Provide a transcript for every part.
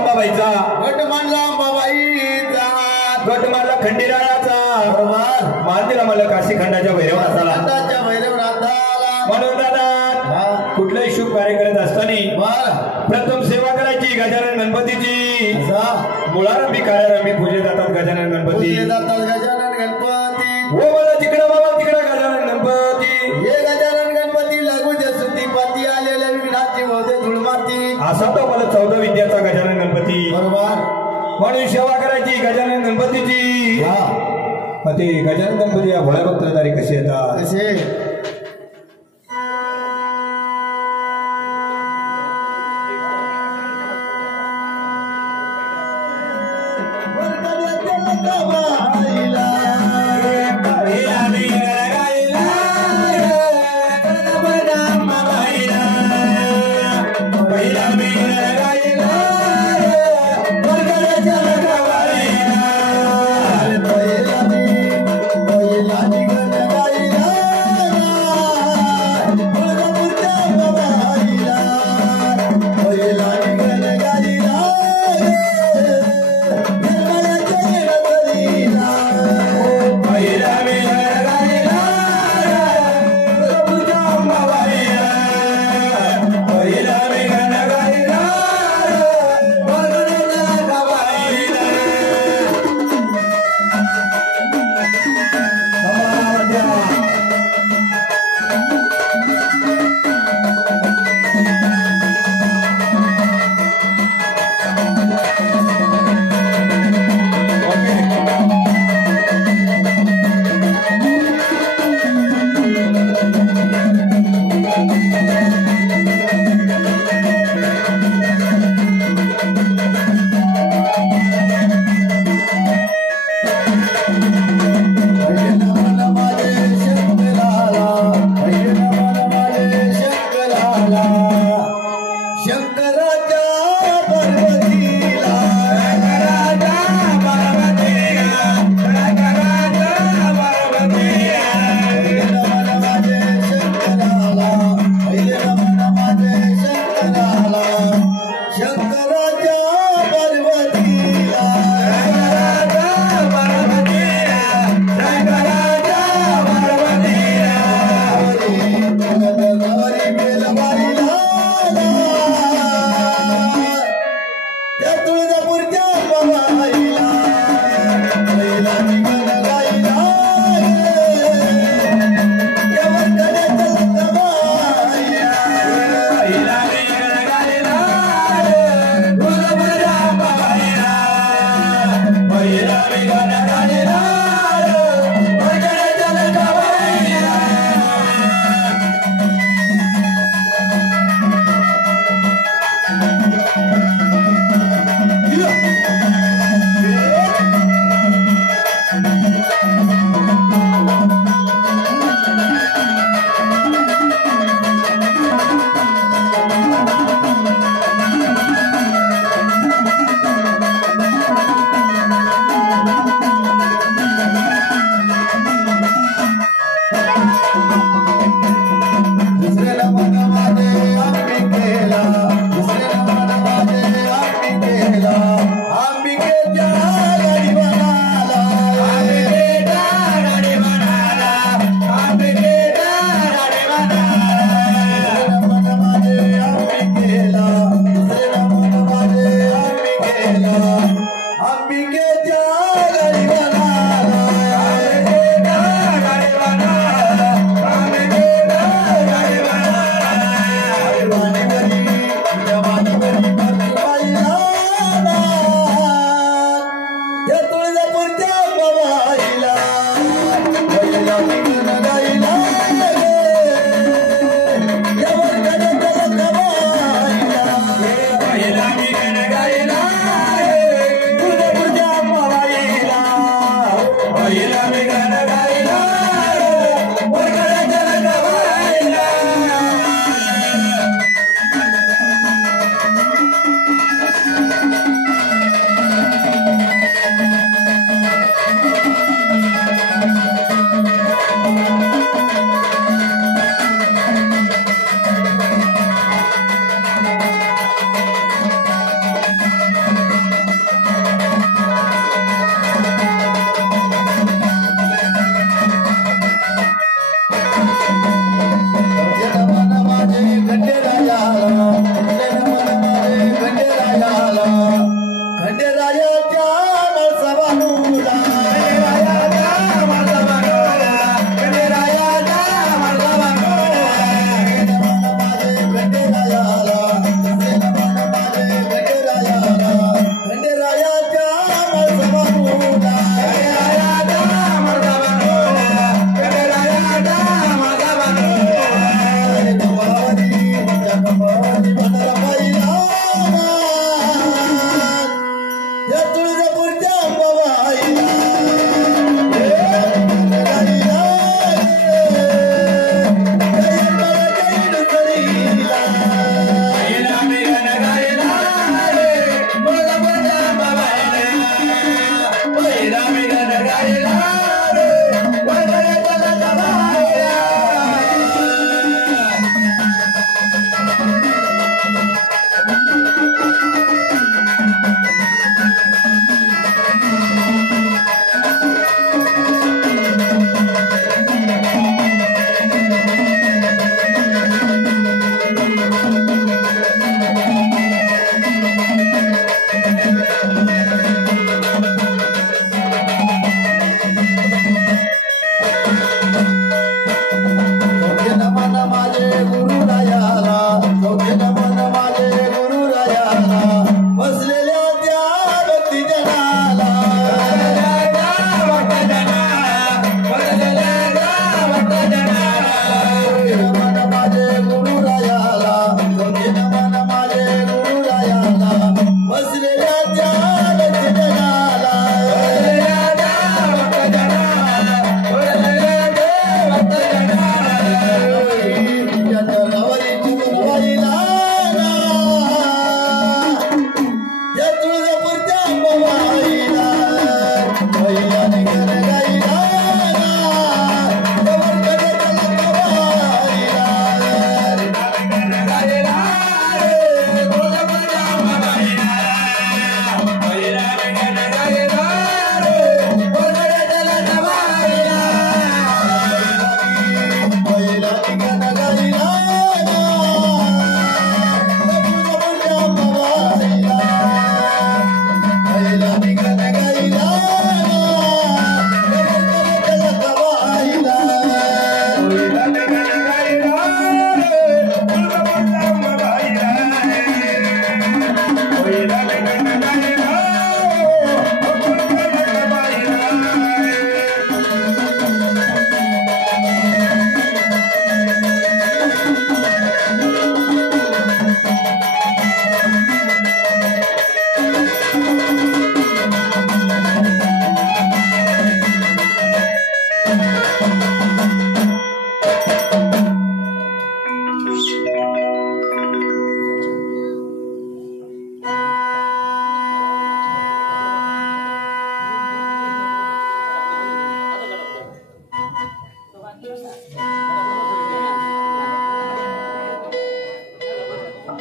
अंबाबाईचा गट मानला अंबाबाईचा गट मानला खंडेरायाचा बरोबर मान दिला मला काशी खंडाच्या भैरवनाथाला खंडाच्या भैरवनाथाला म्हणून दादा कुठलाही शुभ कार्य करत असताना प्रथम सेवा करायची गजानन गणपतीची मुळारंभी कार्यारंभी पूजे जातात गजानन गणपती गजानन गणपती हो मला तिकडं बाबा तिकडं गजानन गणपती हे गजानन गणपती लागू दे सुतीपती आलेल्या विघ्नाची होते धुळमाती असा तो मला 14 विद्याचा गजानन गणपती बरोबर म्हणून सेवा करायची गजानन गणपतीची मग ते गजानन गणपती या भोळ्या भक्तदारी कसे येतात कसे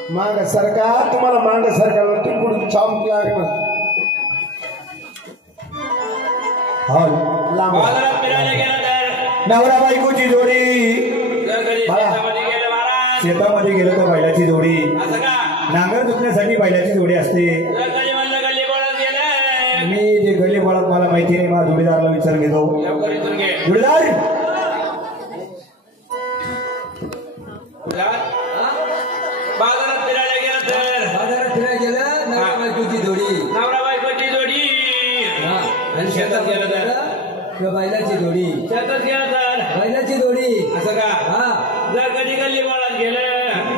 माग सरकार तुम्हाला माग सरकार पुढे चांप लागणार लांब बाजारात फिरायला गेला तर नवरा बायकोची जोडी जर कधी शेतामध्ये गेलं महाराज शेतामध्ये गेलो तर बैलाची जोडी असं का नांगर दुखण्यासाठी बैलाची जोडी असते जर कधी म्हणलं गल्ली बोलत गेलं मी जे गल्ली बाळात मला माहिती नाही माझ्या जोडीदाराला विचार घेतो लवकर इथून घे जोडीदार बाजारात फिरायला गेला तर बाजारात फिरायला गेलं नवरा बायकोची जोडी नवरा बायकोची जोडी आणि शेतात गेलं तर किंवा बैलाची जोडी शेतात गेलं तर बैलाची जोडी असं का हा जर कधी गल्ली बोलत गेलं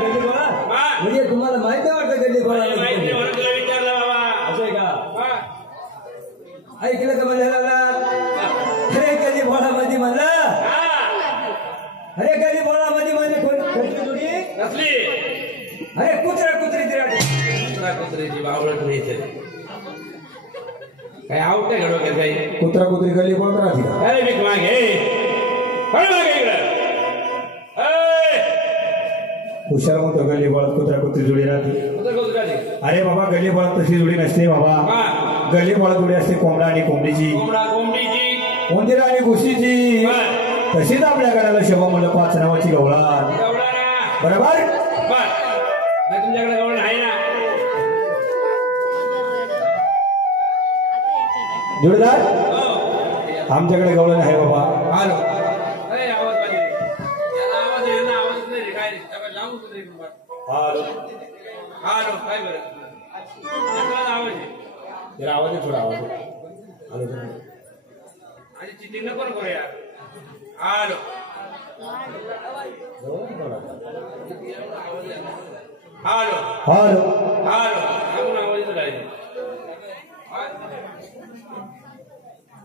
गल्ली बोळा हा. म्हणजे तुम्हाला माहिती वाटतं गल्ली बोळा माझी माहिती नाही म्हणून तुला विचारलं बाबा असं आहे का हा. ऐकलं का म्हणाला अरे गल्ली बोळामध्ये म्हणलं हा. अरे गल्ली बोळामध्ये म्हणजे कोणती जोडी कसली अरे कुत्रा कुत्री तिराडी कुत्रा कुत्रीची बावळत नाही काय आवडतं का डोक्यात काही कुत्रा कुत्री गल्ली बोलत राहते का अरे भीक मागे मागे इकडं हुशार म्हणतो गल्ली बोळात कुत्रा कुत्री जोडी राहते कुत्रा कुत्रा अरे बाबा गल्ली बोळात तशी जोडी नसते बाबा हा. गल्ली बोळात जोडी असते कोंबडा आणि कोंबडीची कोंबडा कोंबडीची उंदीर आणि घुशीची बर तशीच आपल्या घराला शोभा म्हणलं 5 नावाची गवळण गवळा ना बरोबर बर नाही तुमच्याकडे गवळण आहे ना जोडीदार हो आमच्याकडे गवळण आहे बाबा हॅलो अरे आवाज पाहिजे याला आवाज आहे ना आवाजच नाही रे काय रे त्याला लावून कुठे रे बाबा हॅलो हॅलो काय बरं याला आवाज आहे जरा आवाज आहे, थोडा आवाज आहे. हॅलो जरा. आणि चिटिंग नको ना करूया हॅलो हॅलो हॅलो हॅलो सांगून आवाज येतो काय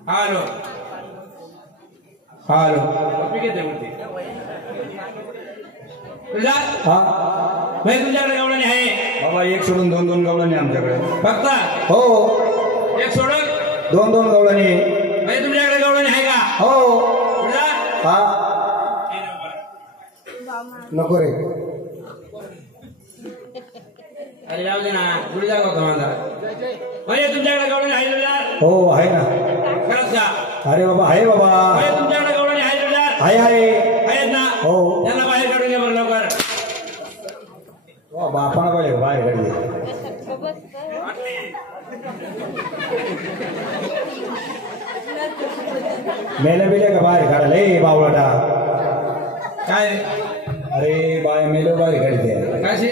हॅलो हॅलो टॉपिक येते वरती तुझा हा भाई तुमच्याकडे गवळणी आहे बाबा एक सोडून 2 गवळणी आमच्याकडे फक्त हो एक सोडून 2 गवळणी भाई तुमच्याकडे गवळणी आहे का हो तुझा हा नको रे अरे जाऊ दे ना पुढे जागा होता माझा म्हणजे तुमच्याकडे गवळणी आहे तुझा हो आहे ना खरंच का अरे बाबा आहे बाबा म्हणजे तुमच्याकडे गवळणी आहे तुझा आहे आहेत ना हो त्यांना बाहेर काढून घ्या बरं लवकर बापाना पाहिजे बाहेर काढली मेल्या बिल्या का बाहेर काढायला ए बावळाटा काय अरे बाय मेलो बाहेर काढते काशी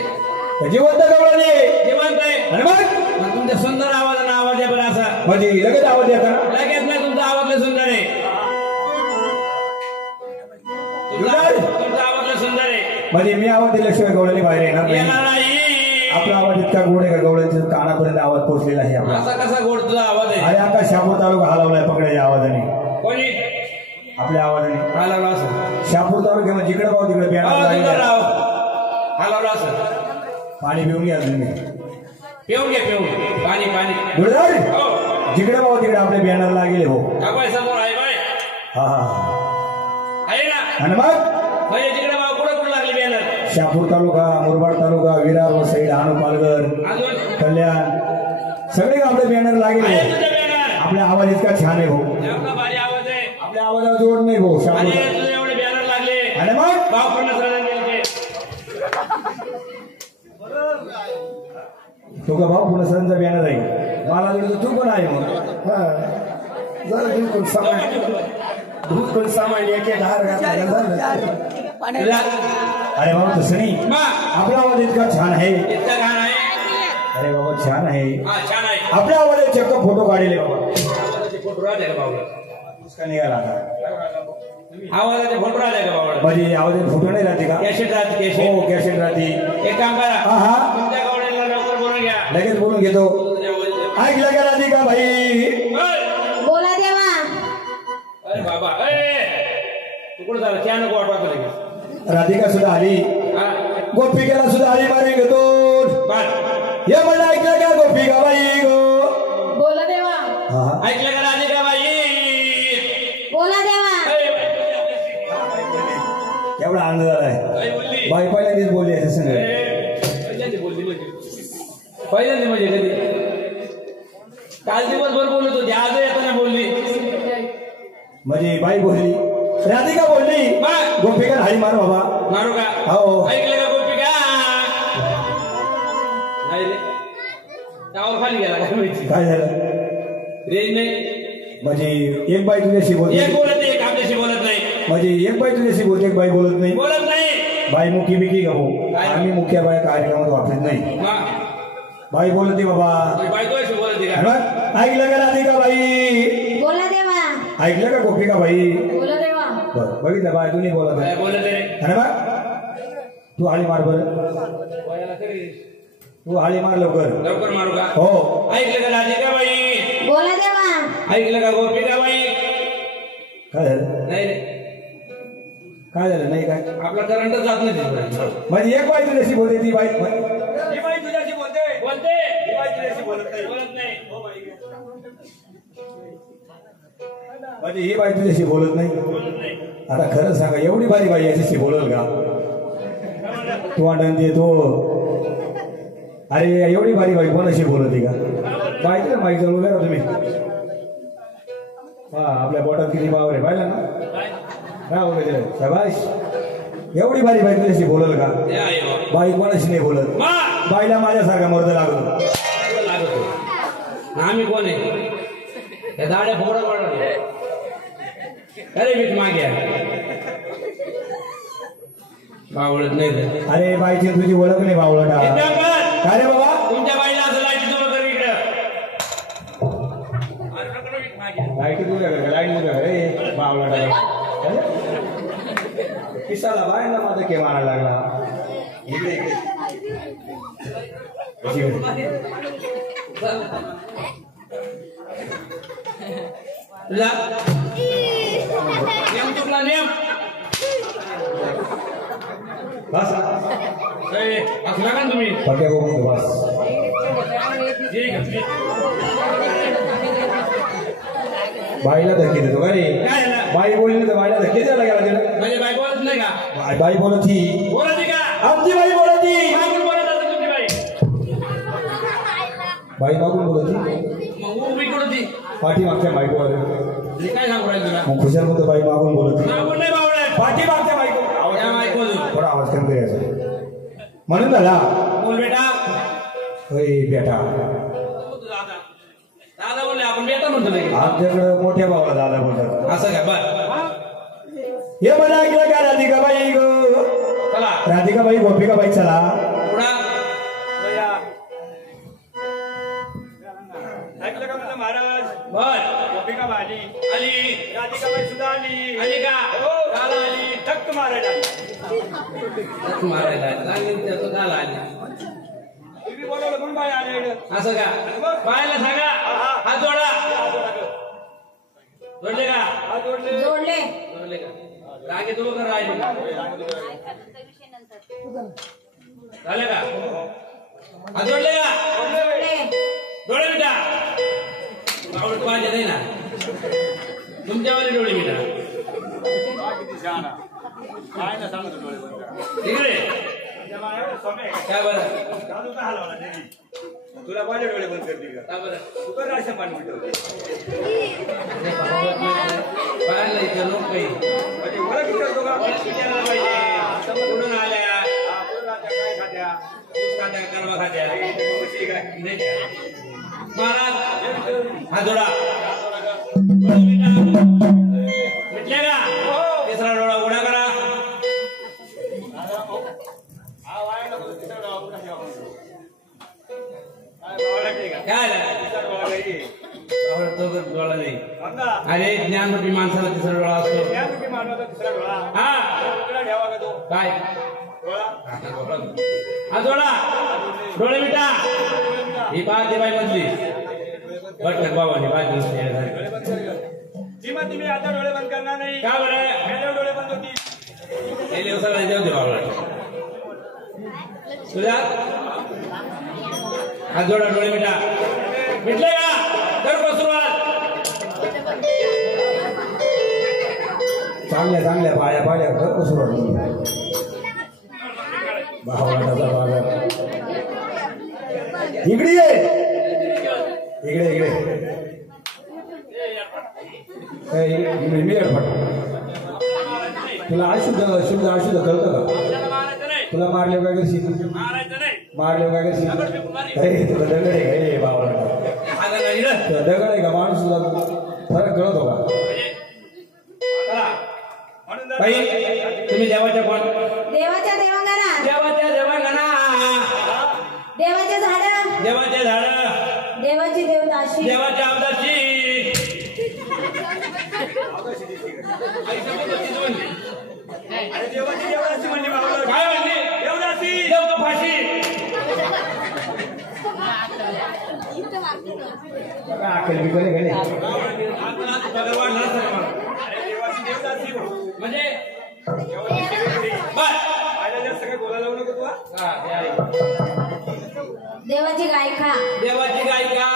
जिवंत गवळणी जिवंत आहे आणि मग तुमच्या सुंदर आवाजानं आवाज आहे बरं असा म्हणजे लगेच आवाज येता ना लगेच नाही तुमचा आवाज लय सुंदर आहे तुमचा आवाज लय सुंदर आहे म्हणजे मी आवाज दिल्याशिवाय गवळणी बाहेर येणार नाही येणार नाही आपला आवाज इतका गोड आहे का गवळणीच्या कानापर्यंत आवाज पोहोचलेला आहे आपला असा कसा गोड तुझा आवाज आहे अरे आता शापूर तालुका हलवलाय पकडायच्या आवाजाने कोणी आपल्या आवाजाने हलवला असं शापूर तालुक्यामध्ये जिकडे पाहू तिकडे बियाणं राव हलवला असं पाणी पिऊन घ्या तुम्ही पिऊन घे पिऊन पाणी पाणी गुरुदार हो जिकडे पाहू तिकडे आपले बॅनर लागेल हो काय समोर आहे बाय हा हा आहे ना आणि मग म्हणजे तिकडे भाऊ कुठे कुठे लागली बॅनर शापूर तालुका मुरबाड तालुका विरार वसई डहाणू पालघर अजून कल्याण सगळे आपले बॅनर लागेल आहे हो. तुझे बॅनर आपला आवाज इतका छान आहे भाऊ एवढा भारी आवाज आहे आपल्या आवाजाला जोड नाही भाऊ आणि शापूर तुझे एवढे बॅनर लागले आणि मग भाव पूर्ण सगळं गेले तो का भाऊ पुन्हा सरांचा बॅनर आहे मला वाटलं तू पण आहे मग जरा बिलकुल सामान्य बिलकुल सामान्य एक हार घातला झालं तुला अरे बाबा तसं नाही मा आपला आवाज इतका छान आहे इतकं घाण आहे अरे बाबा छान आहे हा छान आहे आपल्या आवाजात चक्क फोटो काढले बाबा आवाजाचे फोटो राहते का भाऊ उसका निघाला आता आवाजाचे फोटो राहते का भाऊ म्हणजे आवाजात फोटो नाही राहते का कॅसेट राहते कॅसेट हो कॅसेट राहते एक काम करा हा हा तुमच्या गवळीला लवकर बोलून घ्या लगेच बोलून घेतो तुझ्या वडील- ऐकलं का राधिका भाई ओय! बोला देवा अरे बाबा तू कुठं झालं त्या नको वाटवा लगेच राधिका सुद्धा आली हा गोपिकेला सुद्धा आली मारी घेतो बर हे म्हणलं ऐकलं का गोपिका बाई गो बोला देवा हा हा ऐकलं का राधिका बाई बोला देवा एवढा आनंद झालाय बोलली बाई पहिल्यांदाच बोलली आहे तसं नाही. पहिल्यांदा बोलली पहिल्यांदा म्हणजे कधी काल दिवसभर बोलत होती आज येताना बोलली म्हणजे बाई बोलली राधिका बोलली मग गोपिका हाडी मार बाबा मारू का हो ऐकलं का गोपिका नाही रे टावर खाली गेला काय माहिती काय झालं रेंज नाही म्हणजे एक बाई तुझ्याशी बोलते एक बोलत एक आपल्याशी बोलत नाही म्हणजे एक बाई तुझ्याशी बोलते एक बाई बोलत नाही बोलत नाही बाई मुखी बिकी का भाऊ काय? आम्ही मुख्य बाया कार्यक्रमात वापरत नाही मग बाई बोलते बाबा बायको अशी बोलते का अरे बा, ऐकलं का राधिका बाई बोला देवा ऐकलं का गोपिका बाई बोला देवा बरं बघितलं बाय तू नाही बोलत काय बोलत रे अरे बा तू हाळी मार बरं वयाला तरी तू हाळी मार लवकर लवकर मारू का हो ऐकलं का राधिका बाई बोला देवा ऐकलं का गोपिका बाई काय झालं नाही रे काय झालं नाही काय आपला करंट जात नाही तिकडे. म्हणजे एक बाई तुझ्याशी बोलते ती बाई ही बाई तुझ्याशी बोलते बोलते ही बाई तुझ्याशी बोलत नाही बोलत नाही म्हणजे ही बाई तुझ्याशी बोलत नाही आता खरं सांगा एवढी बारी बाई याच्याशी बोलल का तू आनंद येतो अरे एवढी बारी बाई कोणाशी बोलते का पाहिजे ना बाई जवळ का तुम्ही हा आपल्या बोटात किती पावर आहे पाहिलं ना हा वगैरे शाबाश एवढी बारी बाई तुझ्याशी बोलल का ते आहे बा. बाई कोणाशी नाही बोलत मा बाईला माझ्यासारखा मर्द लागलो लागत होतो. आम्ही कोण आहे त्या दाड्या फोडा पडला अरे मीठ मागे बावळत नाही रे. अरे बाईची तुझी ओळख नाही बावळटा विद्यापत, काय रे बाबा तुमच्या बाईला असं लाईट सुरू कर इकडं मीठ मागे लाईट तुझ्याकडे लाईट तुझ्याकडे बावळटा किसाला बाय ना माझा के मारायला लागला इकडे इकडे तुला नेम तुला नेम बस असला का तुम्ही पक्या बघून बस ठीक आहे. बाईला धक्के देतो का रे काय झालं? बाई बोलली तर बाईला धक्के द्यायला गेला तिला म्हणजे बायको बोलत नाही का बाई बोलत ही बोलत आहे का आमची बाई बोलत ही मागून बोलत असेल तुमची बाई बाई मागून बोलत ही मग उभी कडून ती पाठी मागच्या बाई बोलत हे काय सांगू राहील तुला मग खुशाल म्हणतो बाई मागून बोलत ही मागून नाही बावळत पाठी मागच्या बाई या बायको थोडा आवाज कमी करायचा म्हणून झाला बोल बेटा होय बेटा दादा दादा बोलले आपण बेटा म्हणतो नाही आमच्याकडे मोठ्या भावाला दादा बोलतात असं काय बर हे मला ऐकलं का राधिकाबाई ग चला राधिकाबाई गोपिकाबाई चला पुढा ऐकलं का म्हणलं महाराज बर गोपिका आली आली राधिकाबाई सुद्धा आली आली का काल आली टक्क मारायला मारायला लागेल त्याचं काल आली तुम्ही बोलवलं म्हणून बाई आले असं का बायला सांगा हात जोडा जोडले का जोडले जोडले जोडले का रागे तू कर राहिले झालं का हात जोडले का जोडले डोळे मिटा आवडत पाहिजे नाही ना तुमच्यावाले डोळे मिटा काय ना सांगतो डोळे बंद करा. इकडे स्वामी, काय बरं जादू का हलवला देवी? तुला माझे डोळे बंद करते का काय बरं तू कर राशन पाणी उलटवते पाहायला इथं लोक काही म्हणजे मला विचारतो का विचारायला पाहिजे कुठून आल्या हा, पुढं राहत्या, काय खात्या ऊस खात्या कर्मा खात्या कशी काय नाही का? महाराज हात जोडा मिटले का तिसरा डोळा उघडा करा हा वाया नको तिसरा डोळा उघडा ठेवा म्हणतो. काय बावळा नाही का? काय आलं? तिसरा डोळा नाही. तो डोळा नाही समजा, अरे ज्ञानरूपी माणसाला तिसरा डोळा असतो या तुम्ही मानवाचा तिसरा डोळा हा उघडा ठेवा का तो काय डोळा हा जोडा डोळे मिटा ही पाहते बाई मधली भटकत बाबांनी पाच दिवस डोळे बंद कर गं. ती म्हणते मी आता डोळे बंद करणार नाही का बरं मेल्यावर डोळे बंद होतील हे दिवसाला देऊ दे बाबा तुझ्या हात जोडा डोळे मिटा मिटले का कर बा सुरुवात चांगल्या चांगल्या पाया पाड्या कर सुरुवात भावाचा बाजार इकडे ये इकडे इकडे मी तुला अशुद्ध शुद्ध अशुद्ध कळतं का तुला मारले काय करशील मारले काय करशील अरे तुला दगड आहे का बाबा दगड आहे का माणूस तुला फरक कळतो का बाई तुम्ही देवाच्या कोण देवाच्या देवांगणा देवाच्या देवांगणा देवाचे झाड देवाचे झाड देवाची देवताशी देवाच्या अवताची काय म्हणली देव का फाशी अकल बिकल आहे का म्हणजे देवाची गायका देवाची गायिका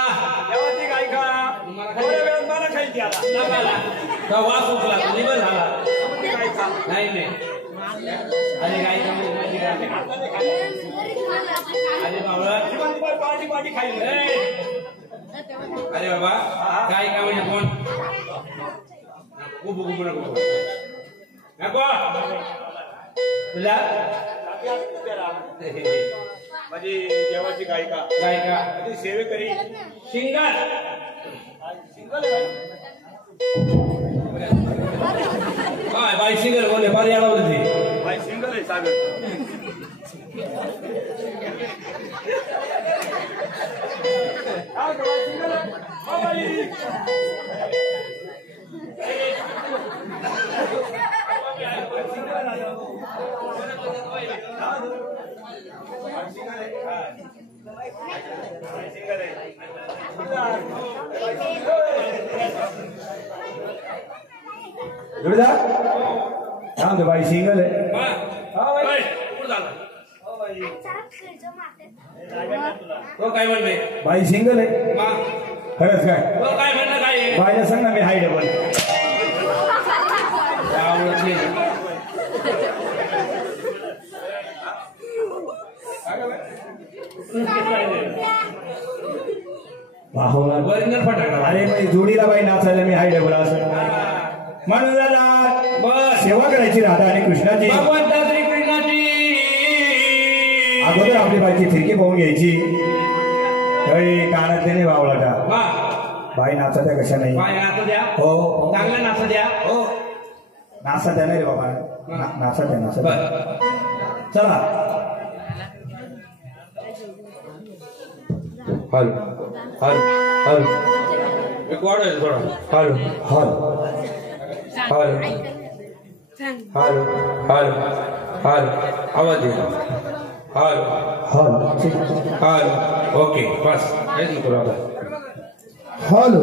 वास उठला निबल झाला नाही नाही अरे गायिका अरे बाबा अरे बाबा गायिका म्हणजे कोण उभं उभं नको नको तुला माझी देवाची गायिका गायिका माझी सेवेकरी सिंगर काय बाई सिंगर बोले फार याला होती बाई सिंगल आहे सागर जोडीदार हा तो बाई सिंगल आहे तो काय म्हणले बाई सिंगल आहे खरंच काय तो काय म्हणणं काय आहे? बाईला सांग ना मी हाय डबल आवडत नाही. भावना ओरिजिनल फटाकडा अरे म्हणजे जोडीला बाई नाचायला मी हाय डबल असं म्हणून दादा बस सेवा करायची राधा आणि कृष्णाची भगवंता श्रीकृष्णाची अगोदर आपली बाईची फिरकी पाहून घ्यायची कानात त्याने वावला का वा बाई नाचत आहे कशा नाही बाय नाचू द्या हो चांगलं नाचू द्या हो नाचत आहे नाही रे बाबा नाचत आहे नाचत बर आहे. चला हॅलो हॅलो हॅलो एक वाढ थोडा hello hall hello hello hello hello आवाज दे हॅलो हॉल हॅलो ओके बस हेच नको आता हॅलो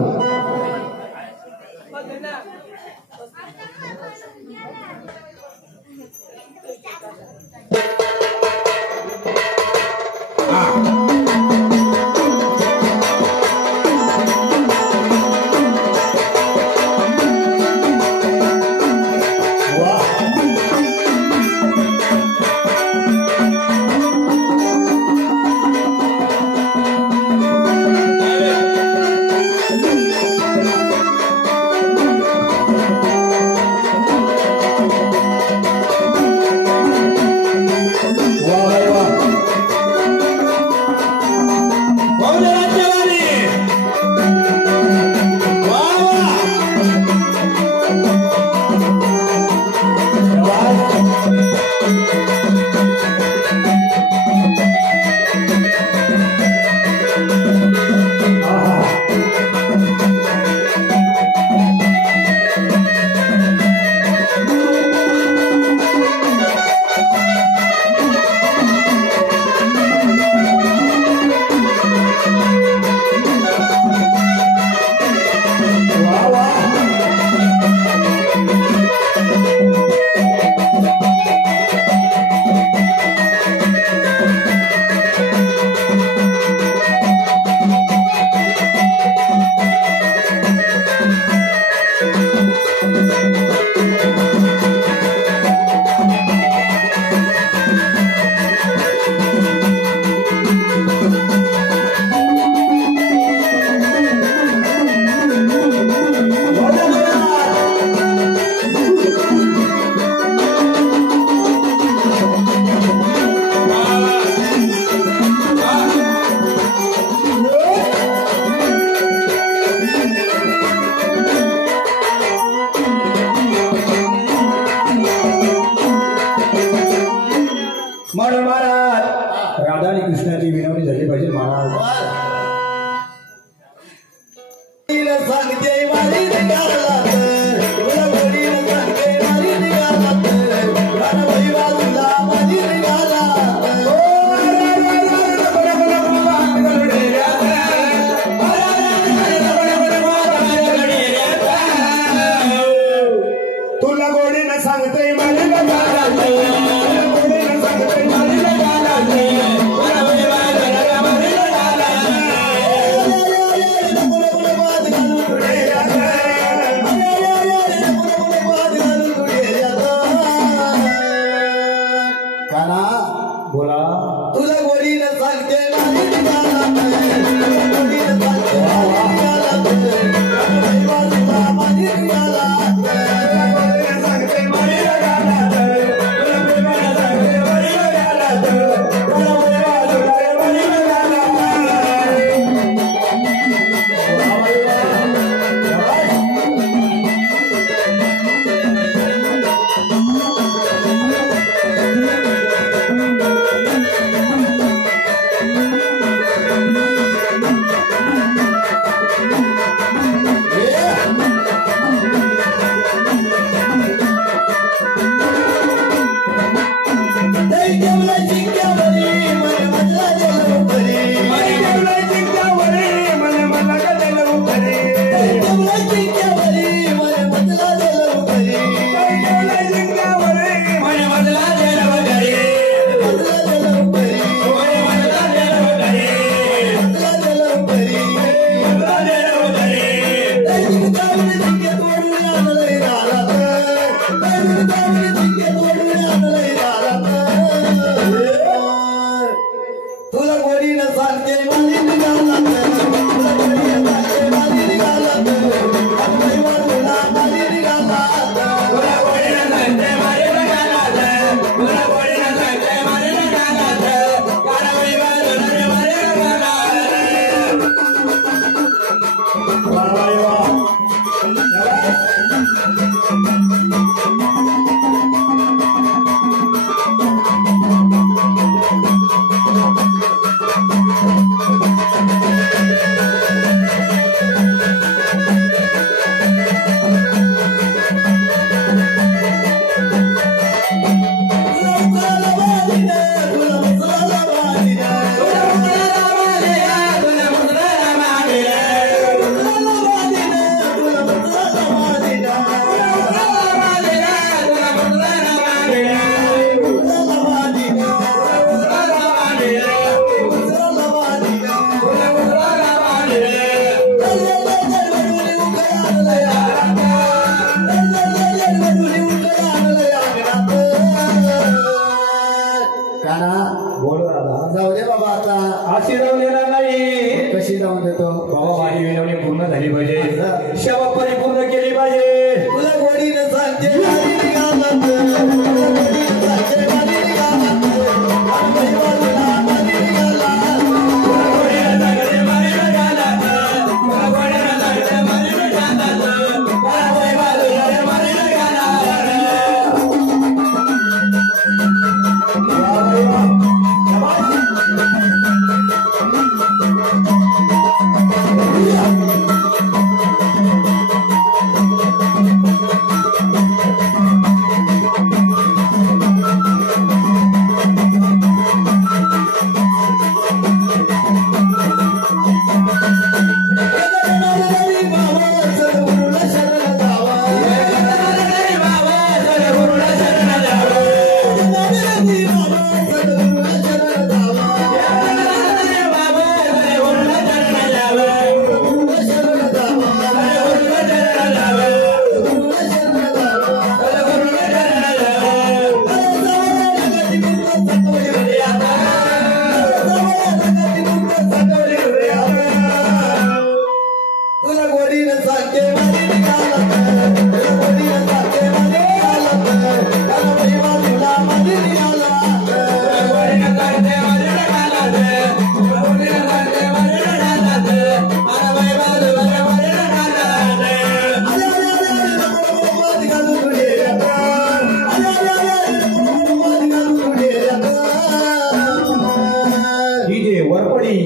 वरपडी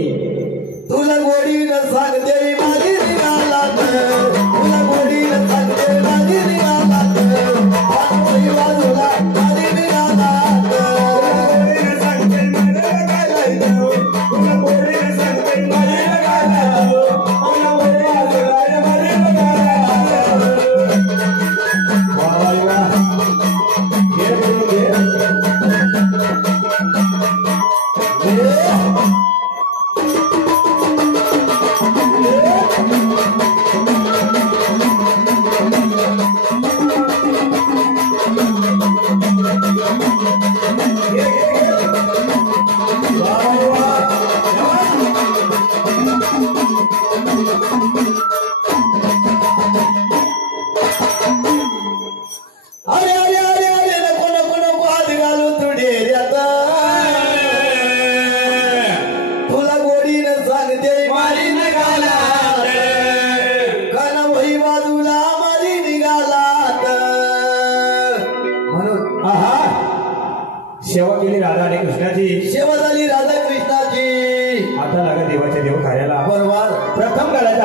तुला गोडी न सांगते माझी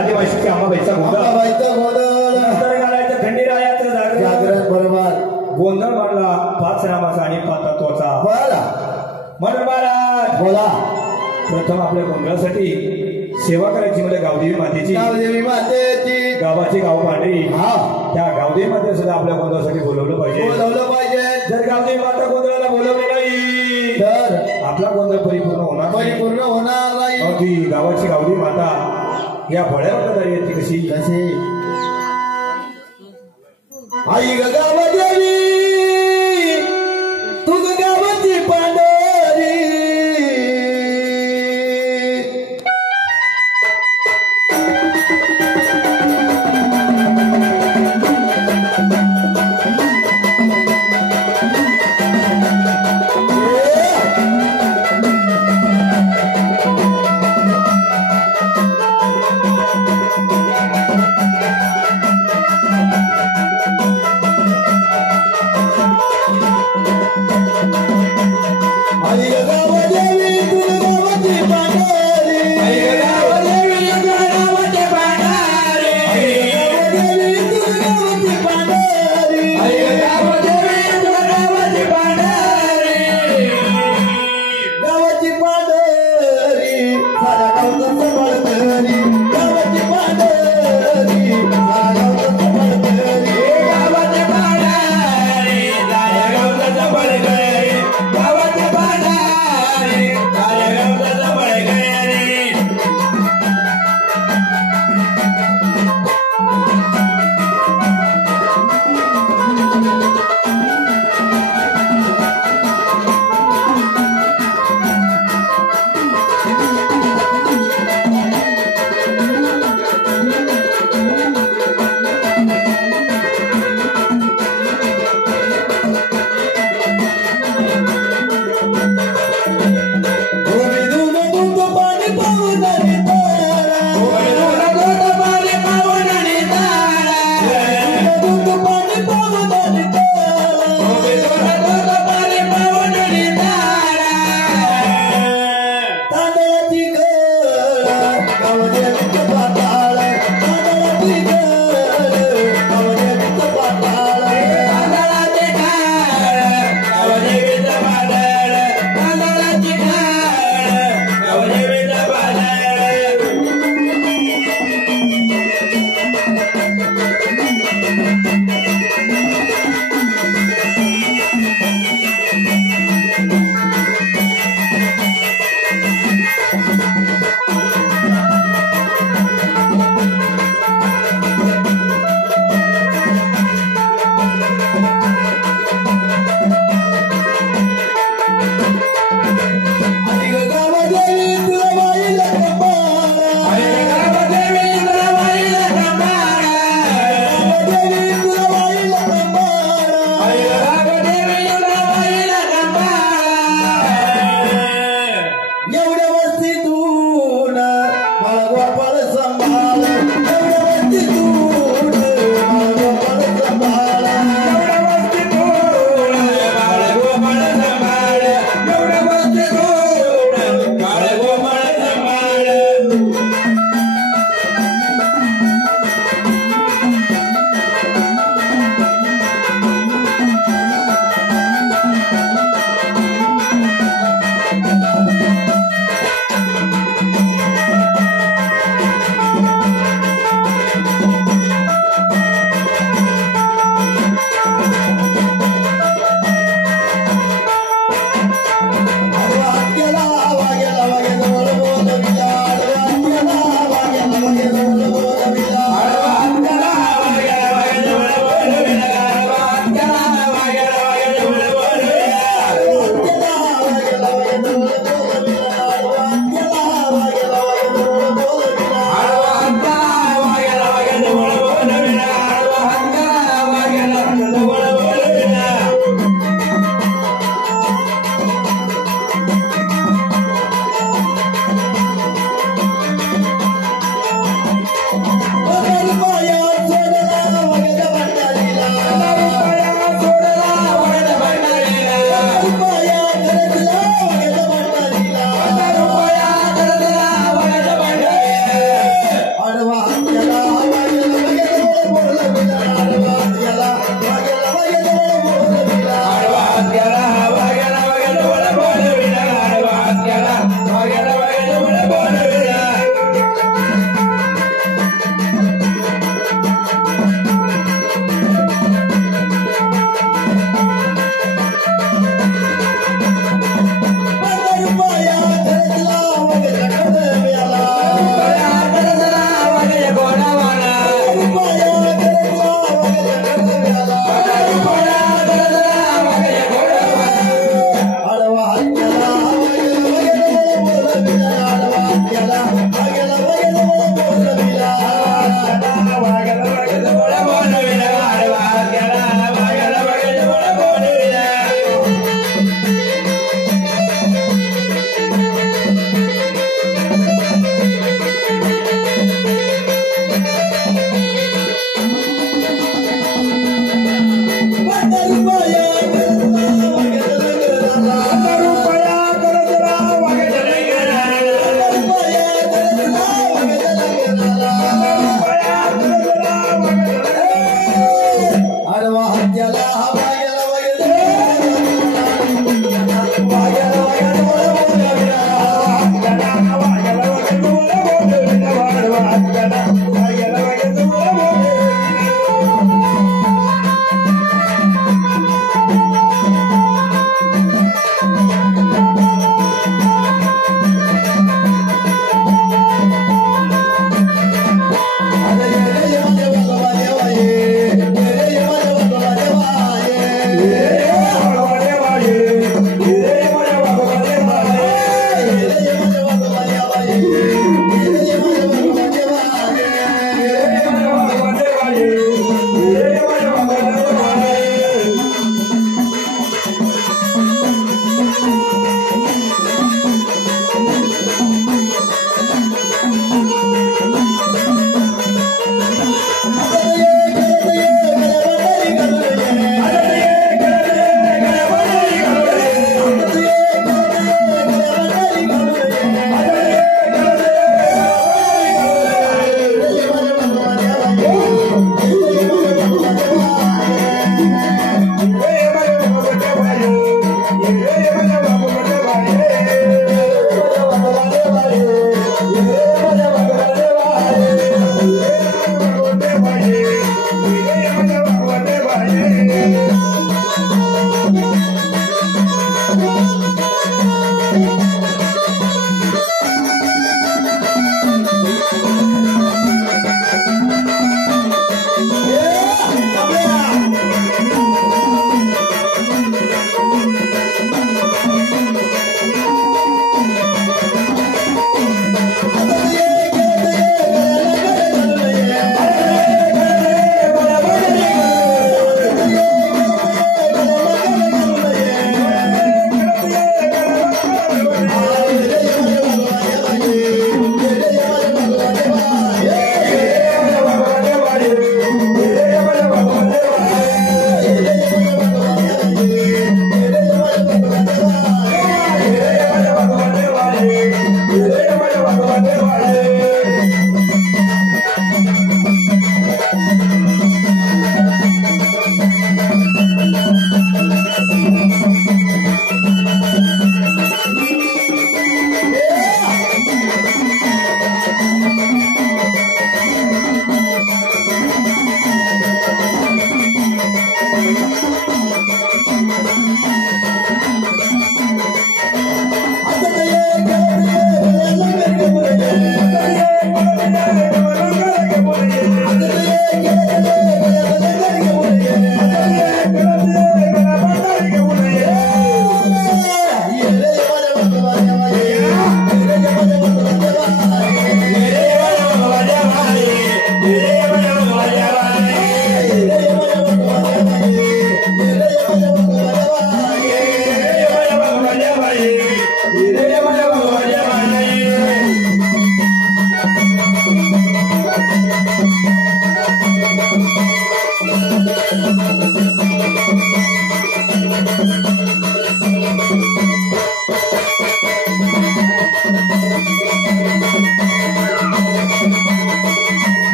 आदिवासीची अंबाबाईचा गोंधळ अंबाबाईचा गोंधळ नंतर घालायचं खंडीरायाचं जागरण जागरण बरोबर गोंधळ मांडला 5 नामाचा आणि 5 तत्वाचा बोला म्हणून महाराज बोला प्रथम आपल्या गोंधळासाठी सेवा करायची म्हणजे गावदेवी मातेची गावदेवी मातेची गावाची गाव पांढरी हा त्या गावदेवी माते सुद्धा आपल्या गोंधळासाठी बोलवलं पाहिजे बोलवलं पाहिजे जर गावदेवी माता गोंधळाला बोलवली नाही तर आपला गोंधळ परिपूर्ण होणार नाही. परिपूर्ण होणार नाही अहो, ती गावाची गावदेवी माता या फळ्यावर तरी येते कशी कसे आई ग गावदेवी तुझ गावाची पांढरी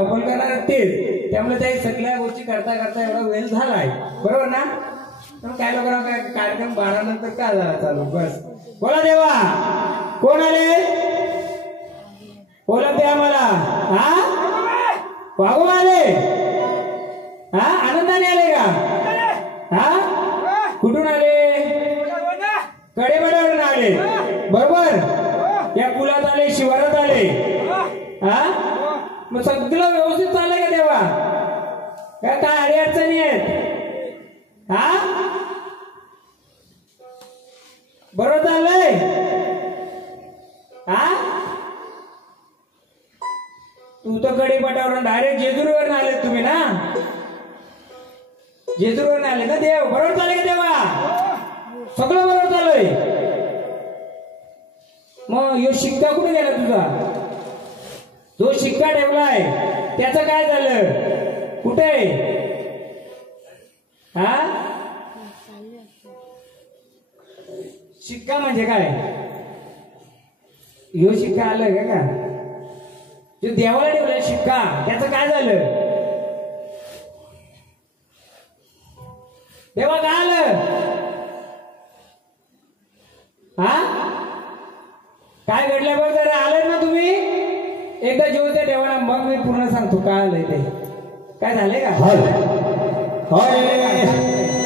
धावपळ करणार तेच, त्यामुळे त्या सगळ्या गोष्टी करता करता एवढा वेळ झालाय, बरोबर ना? पण काय लोकांना काय कार्यक्रम 12 नंतर काय झाला चालू? बस बोला देवा, कोण आले? बोला ते आम्हाला. हा वागू आले? हा आनंदाने आले का? हा कुठून आले? कडेबड्यावरून आले, बरोबर? या कुलात आले, शिवारात आले. हा मग सगळं व्यवस्थित चाललंय का देवा? काय अडी अडचणी आहेत? हा बरोबर चाललंय? हा तू तर कडेबड्यावरून डायरेक्ट जेजुरीवरून आले तुम्ही ना? जेजुरीवरून आले ना देव? बरोबर चालले का देवा? सगळं बरोबर चालूय. मग यो शिक्का कुठे गेला तुझा? जो शिक्का ठेवलाय त्याचं काय झालं? कुठे? हा शिक्का म्हणजे काय? यो शिक्का आलाय का? जो देवाला ठेवलाय शिक्का त्याचं काय झालं? देवा काय आलं? हा काय घडलं बघ जरा. आलं ना तुम्ही? एकदा जेवते देवाला, मग मी पूर्ण सांगतो काय आलंय ते. काय झालंय का?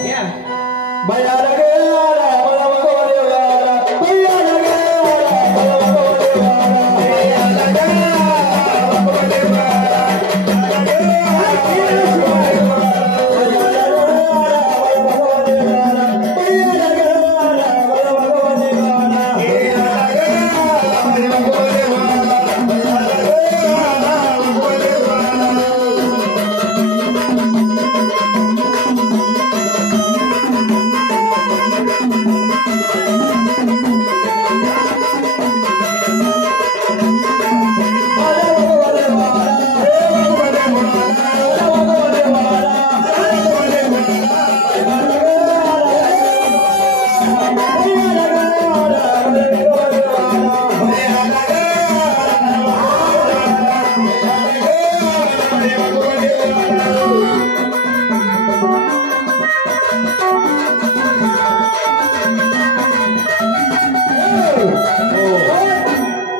घ्या.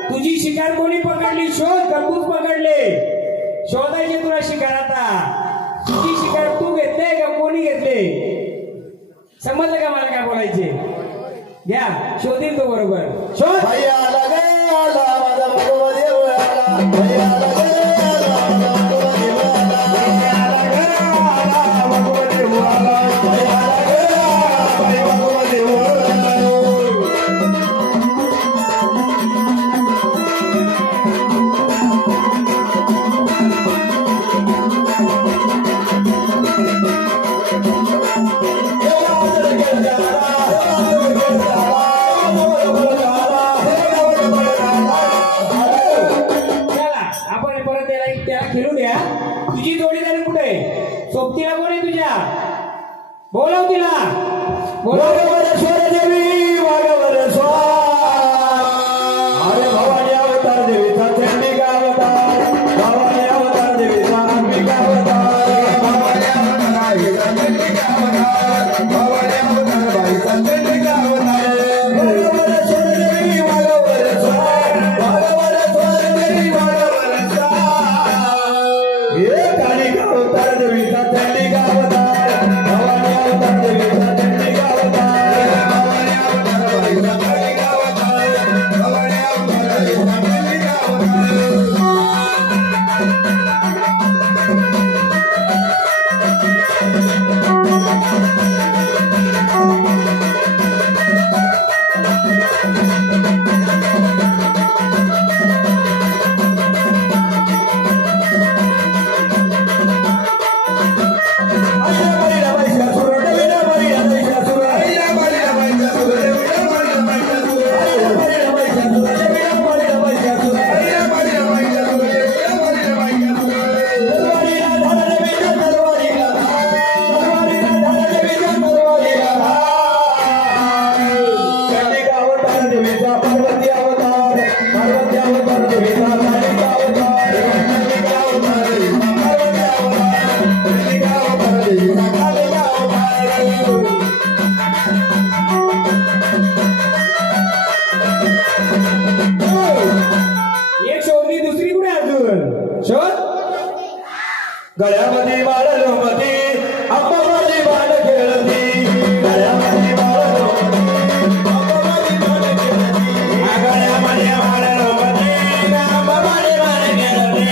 तुझी शिकार कोणी पकडली? शोध. कर्पूस पकडले. शोधायचे तुला शिकार. आता तुझी शिकार तू घेतले का कोणी घेतले? समजलं का मला काय बोलायचे? घ्या शोधील तो बरोबर. शोध. तुझी जोडीदारी कुठे? सोबतीला कोण आहे तुझ्या? बोलाव तिला. बोलाव देवी वाघवर स्वार. अरे भवानी अवतार देवीचा चंडिका अवतार. भवानी अवतार देवीचा अंबिका अवतार. भवानी अवतार देवीचा चंडिका अवतार. भवानी अवतार बाईचा चंडिका अवतार. वाघवर स्वार देवी वाघवर स्वार. वाघवर स्वार देवी वाघवर स्वार. हे कालिका अवतार देवीचा चंडिका अवतार. भवानी अवतार देवीचा चंडिका अवतार. भवानी अवतार बाईचा चंडिका शोध गळ्यामध्ये बाळ लोमती अंबाबाई बाळ खेळती गळ्यामध्ये बाळ लोमती अंबाबाई बाळ खेळती गळ्यामध्ये बाळ लोमती अंबाबाई बाळ खेळती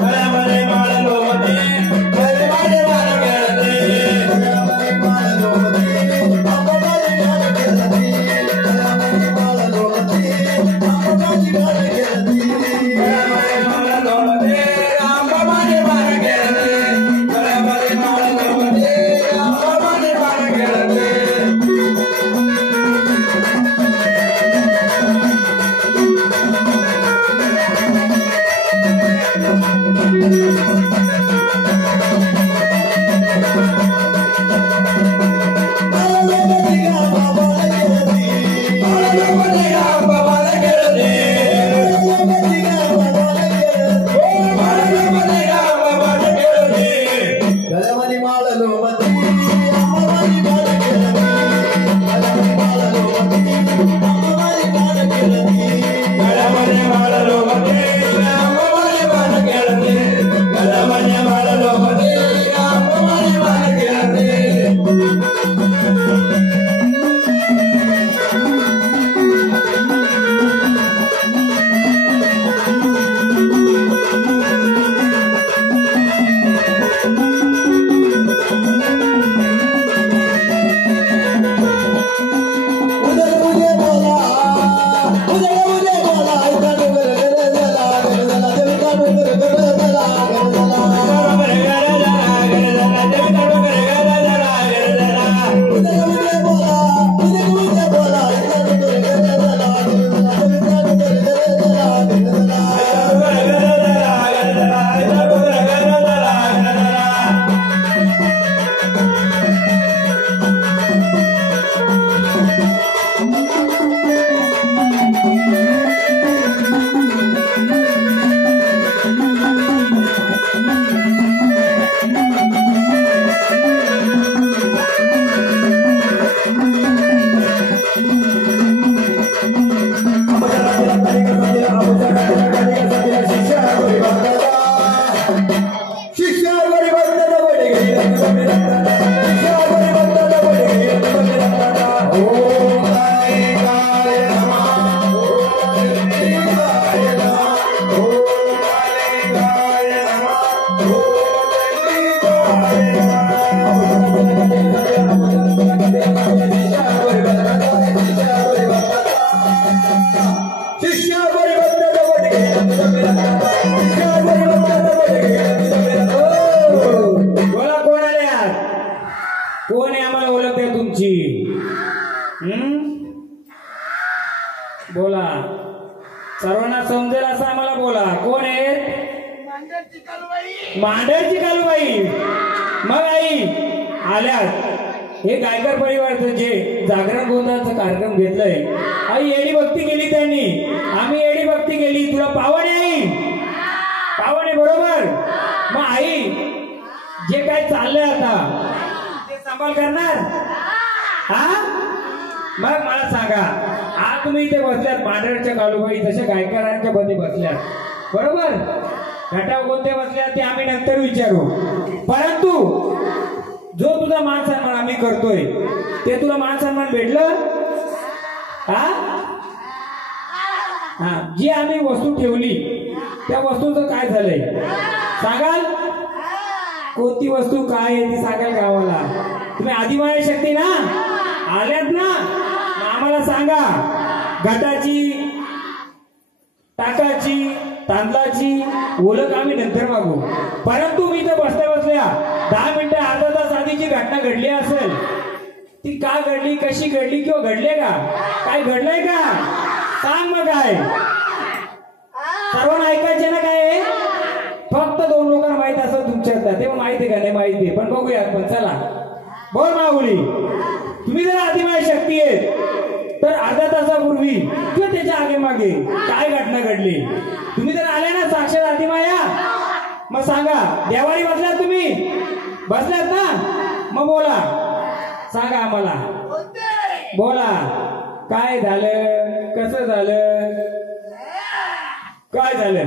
गळ्यामध्ये बाळ लोमती अंबाबाई बाळ खेळती गळ्यामध्ये बाळ लोमती अंबाबाई बाळ खेळती गळ्यामध्ये बाळ लोमती अंबाबाई बाळ खेळती गळ्यामध्ये बाळ लोमती अंबाबाई बाळ खेळती गळ्यामध्ये बाळ लोमती अंबाबाई बाळ खेळती गळ्यामध्ये माळ लोमती अंबाबाई बाळ खेळती गळ्यामध्ये माळ लोमती अंबाबाई बाळ खेळती गळ्यामध्ये माळ लोमती अंबाबाई बाळ खेळती गळ्यामध्ये माळ लोमती अंबाबाई बाळ खेळती उदय मुझे बोला उदय मुझे बोला इधर उधर गला गला दिल का उधर गला गला उदय मुझे बोला इधर उधर गला बोला कोण आले आहात? कोण आहे आम्हाला ओळख द्या तुमची. बोला सर्वांना समजेल असं आम्हाला बोला. कोण आहे? मांडरची कालूबाई. मग आई आल्यात हे गायकर परिवारचं जे जागरण गोंधळाचा कार्यक्रम घेतलंय. आई एडी भक्ती केली त्यांनी, आम्ही एडी भक्ती केली. तुला पावणे आई पावणे बरोबर. मग आई जे काय चाललंय आता ते सांभाळ करणार. हा मग मला सांगा, आज तुम्ही इथे बसल्यात मांडरच्या कालूबाई तसे गायकरांच्या मध्ये बसल्यात बरोबर. घटाव कोणते बसल्यात ते आम्ही नंतर विचारू. परंतु जो तुझा मान सन्मान आम्ही करतोय ते तुला मान सन्मान भेटलं. हा हा जी आम्ही वस्तू ठेवली त्या वस्तूचं काय झालंय सांगाल. कोणती वस्तू काय आहे ती सांगाल गावाला. तुम्ही आदिमाया शक्ती ना आल्यात ना, आम्हाला सांगा. घटाची ताकाची तांदळाची ओळख आम्ही नंतर मागू. परंतु मी तर बसल्या बसल्या 10 मिनिटं अर्धा तास आधीची घटना घडली असेल ती का घडली, कशी घडली किंवा घडले का, काय घडलंय का सांग. मग काय सर्वांना ऐकायचे ना. काय फक्त 2 लोकांना माहित असं तुमच्यातला तेव्हा माहिती का नाही माहिती, पण बघूया आपण. चला बोल माऊली. तुम्ही जर आदिमाया शक्ती आहेत तर अर्धा तासापूर्वी किंवा त्याच्या आगे मागे काय घटना घडली. तुम्ही जर आल्या ना साक्षात आदिमाया मग सांगा. देवारी बसल्यात तुम्ही बसल्यात ना, मग बोला सांगा आम्हाला. बोला काय झालं, कसं झालं, काय झालं.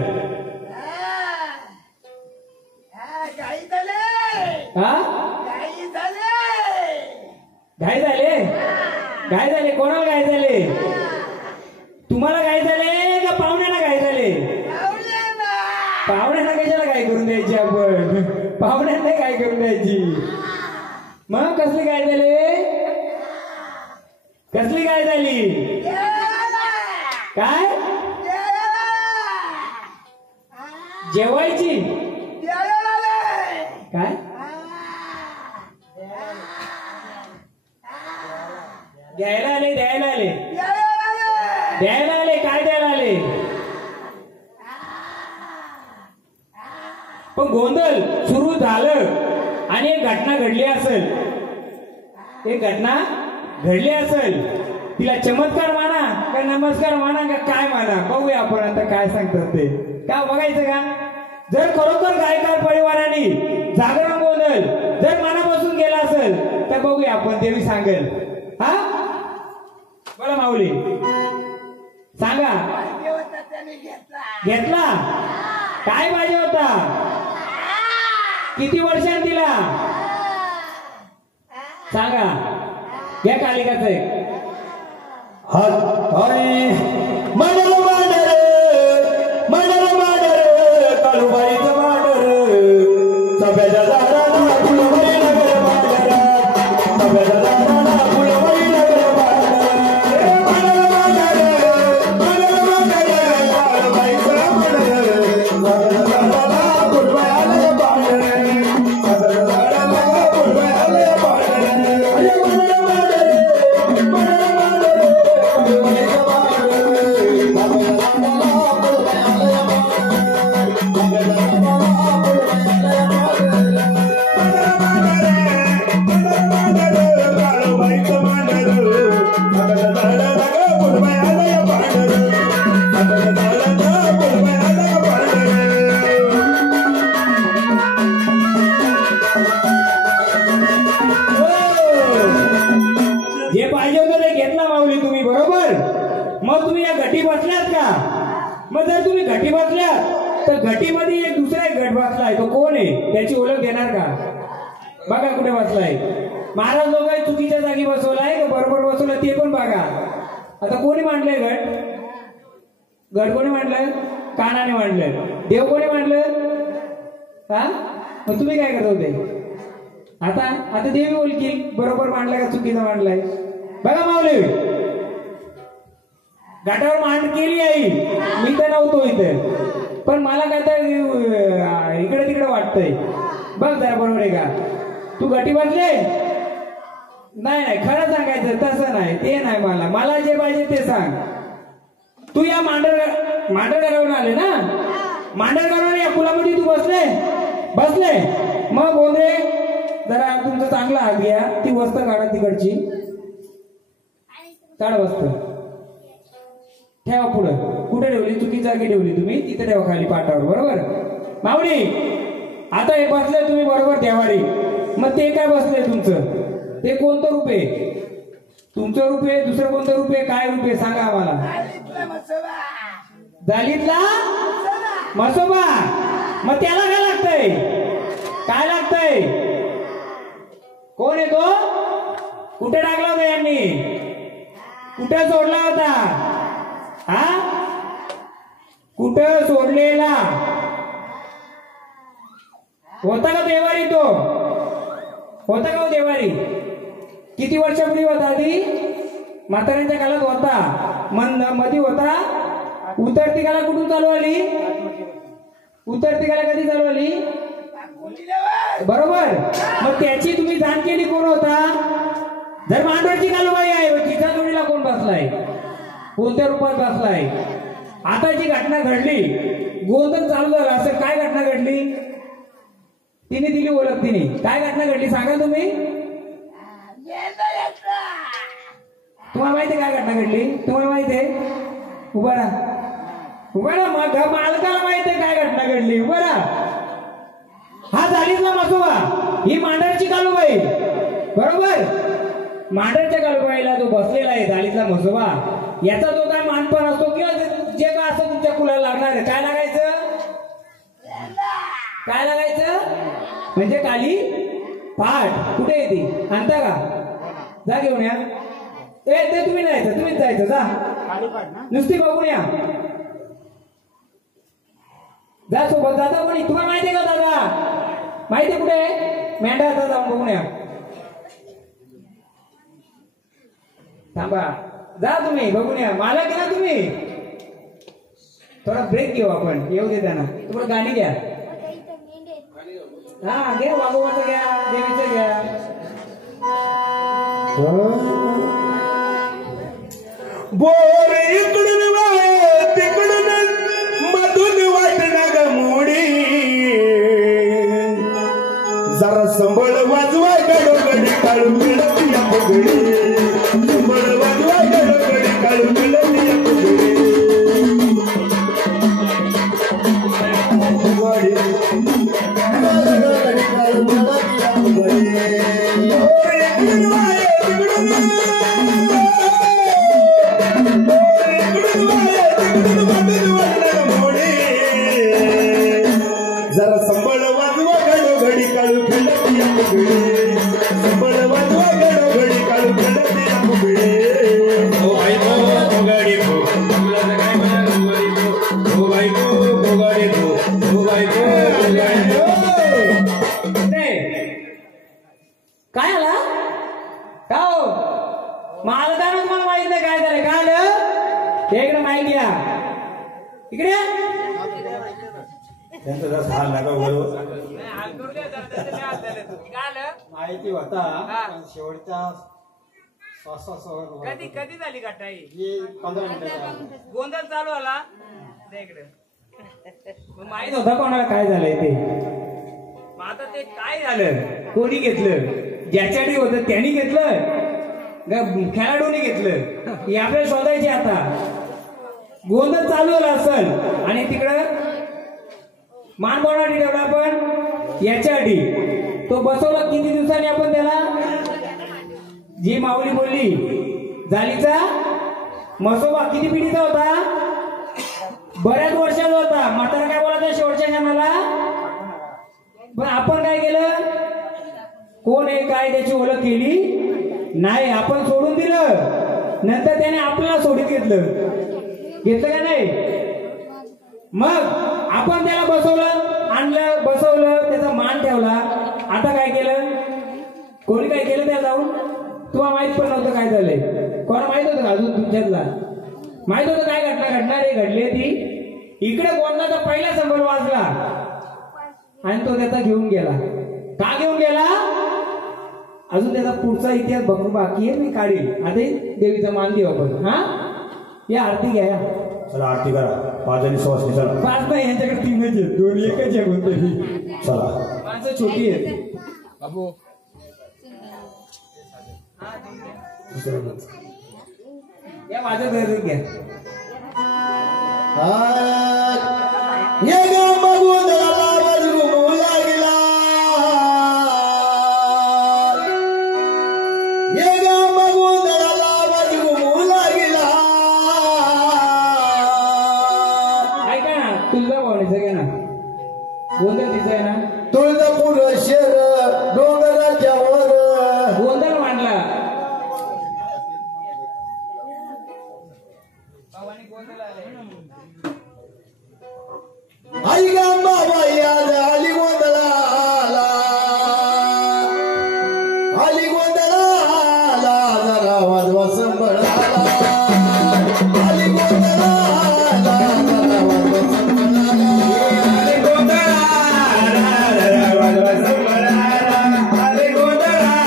हा घाई झाले घाई झाले कोणाला घाई झाले तुम्हाला घाई झाले का पाहुण्यांना घाई झाले पाहुण्यांना कशाला काय करून द्यायची आपण पाहुण्यांना काय करून द्यायची मग कसली काय झाले कसली काय झाली काय जेवायची काय द्यायला आले द्यायला आले द्यायला आले काय द्यायला आले पण गोंधळ सुरू झालं आणि एक घटना घडली असेल एक घटना घडली असेल तिला चमत्कार माना का नमस्कार माना का काय माना बघूया आपण आता काय सांगतात ते का बघायचं का जर खरोखर गायकार परिवाराने जागरण गोंधळ जर मनापासून गेला असेल तर बघूया आपण देवी सांगेल हा बोला माऊली सांगा घेतला काय पाहिजे होता किती वर्षांत दिला सांगा घ्या कालिकाचं हात आणि मंडळ मांडर काळूबाईचं मांडर सभ्याच्या झाडाला फुलबाई नगर मांडर सभ्याच्या झाडाला फुलबाई नगर मांडर काळूबाईचं मांडर सभ्याच्या झाडाला फुलबाई आलं मांडर सभ्याच्या झाडाला फुलबाई आलं मांडर जे पाहिजे होतं ते घेतला माऊली तुम्ही बरोबर मग तुम्ही या घटी बसल्यात का मग जर तुम्ही घटी बसल्यात तर घटीमध्ये एक दुसरा एक गट बसलाय तो कोण आहे त्याची ओळख देणार का बघा कुठे बसलाय महाराज लोक चुकीच्या जागी बसवलाय का बरोबर बसवलाय ते पण बघा आता कोणी मांडलंय गट कोणी मांडलं कानाने मांडलं देव कोणी मांडलं हा मग तुम्ही काय करत होते आता देवी बोलकील बरोबर मांडलाय का चुकीचं मांडलाय बघा माऊली घाटावर मांड केली आई मी तर नव्हतो इथे पण मला काय तर इकडे तिकडे वाटतंय बघ जरा बरोबर आहे का तू घटी बसले नाही खरं सांगायचं तसं नाही ते नाही मला जे पाहिजे ते सांग तू या मांडरगडावरून आले ना मांडरगडावर या पुलामध्ये तू बसले मग गोंधळे जरा तुमचं चांगला हात घ्या ती वस्त काढा तिकडची काढ वस्त ठेवा पुढं कुठे ठेवली चुकी जागी ठेवली तुम्ही तिथे ठेवा खाली पाटावर बरोबर माऊली आता हे बसले तुम्ही बरोबर देवारी मग ते काय बसले तुमचं ते कोणतं रूप आहे तुमचं रूप आहे दुसरं कोणतं रूप आहे काय रूप आहे सांगा आम्हाला जालीतला मसोबा मग त्याला काय लागतंय कोण आहे तो कुठे टाकला होता यांनी कुठे सोडला होता हा कुठं सोडलेला होता का देवारी तो होता का देवारी किती वर्षापूर्वी होता आधी म्हाताऱ्यांच्या काळात होता मध्ये होता उतरती काला कुठून चालू आली उतरती काला कधी चालू आली बरोबर मग त्याची तुम्ही जाण केली कोण होता जर मांडवरची कालूबाई आहे तिच्या जोडीला कोण बसलाय कोणत्या रूपात बसलाय आता जी घटना घडली गोंधळ चालू झाला असं काय घटना घडली तिने दिली ओळख तिने काय घटना घडली सांगा तुम्ही तुम्हाला माहिती काय घटना घडली तुम्हाला माहिती आहे उभा राहा मालकाला माहिती आहे काय घटना घडली उभा राहा हा झालीतला मसोबा ही मांडरची कालूबाई बरोबर मांडरच्या कालूबाईला जो बसलेला आहे झालीतला मसोबा याचा जो काय मानपण असतो किंवा जे काय असं तुमच्या कुलाला लागणार आहे काय लागायचं म्हणजे पाठ कुठे येते आणता का जा घेऊन या ते तुम्ही नाही जायचं तुम्हीच जायचं जा नुसती बघून या जा सोबत जाता कोणी तुम्हाला माहिती आहे का दादा माहिती कुठे मेंढा आता जाऊन बघून या थांबा जा तुम्ही बघून या मला घ्या तुम्ही थोडा ब्रेक घेऊ आपण येऊ दे त्यांना तुम्हाला गाणी घ्या हा घ्या वाघोबाचं घ्या देवीचं घ्या बोर इकडून वाय तिकडून मधून वाटणा ग मोडी जरा संबळ वाजवाय गडोगडी काळू मिळती या पगडी संबळ वाजवाय गडोगडी काळू मिळती या पगडी जरा संबळ वाजवा घडी काळू खेळती या पगडी संबळ वाजवा घडी काळू खेळती या पगडी ओ बायको भोगाडी भो मुलाचं काय म्हणा भोगाडी भो ओ बायको भोगाडी भो ओ बायको भोगाडी भो काय आला का हो मालकानं तुम्हाला माहित नाही काय झालं काय आलं इकडे माहिती घ्या इकडे त्यांचं जर हाल नका बरोबर माहिती होता पण शेवटच्या कधी कधी झाली गाठाई 15 मिनिटं गोंधळ चालू आला इकडे माहित होता कोणाला काय झालंय ते मग आता ते काय झालं कोणी घेतलं ज्याच्यासाठी होतं त्यांनी घेतलं खेळाडूने घेतलं हे आपल्याला शोधायचे आता गोंधळ चालू झाला असेल आणि तिकडं मानबोनाटी ठेवला आपण याच्यासाठी तो बसवला किती दिवसांनी आपण त्याला जी माऊली बोलली जालीचा मसोबा किती पिढीचा होता बऱ्याच वर्षाचा होता म्हातारा काय बोलायचा शेवटच्या क्षणाला पण आपण काय केलं कोण आहे काय त्याची ओळख केली नाही आपण सोडून दिलं नंतर त्याने आपल्याला सोडीत घेतलं का नाही मग आपण त्याला बसवलं आणलं बसवलं त्याचा मान ठेवला आता काय केलं कोणी काय केलं त्या जाऊन तुम्हाला माहित पण नव्हतं काय झालंय कोणाला माहित होतं का अजून तुमच्यातला माहित होतं काय घटना घडणार आहे घडली ती इकडे गोंधळाचा पहिला संबळ वाजला आणि तो त्याचा घेऊन गेला का घेऊन गेला अजून त्याचा पुढचा इतिहास बघून बाकी आहे मी काढील आता देवीचा मान देऊ आपण हा या आरती घ्या चला आरती करा 5 आणि सुवासिनी चला 5 नाही यांच्याकडे 3 आहेत 2 एकच आहे कोणतरी चला माणसं छोटी आहेत बाबू या माझ्या घरी घ्या गोंधळ दिसाय ना तुळजापूर शहर डोंगराच्या वर गोंधळ मांडला आई गांबाबाई आज आली गोंधळाला आली गोंधळाला जरा वाजवा संबळाला आली गोंधळाला जरा वाजवा संबळाला आली गोंधळाला जरा वाजवा संबळाला आली गोंधळाला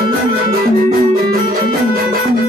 Thank you.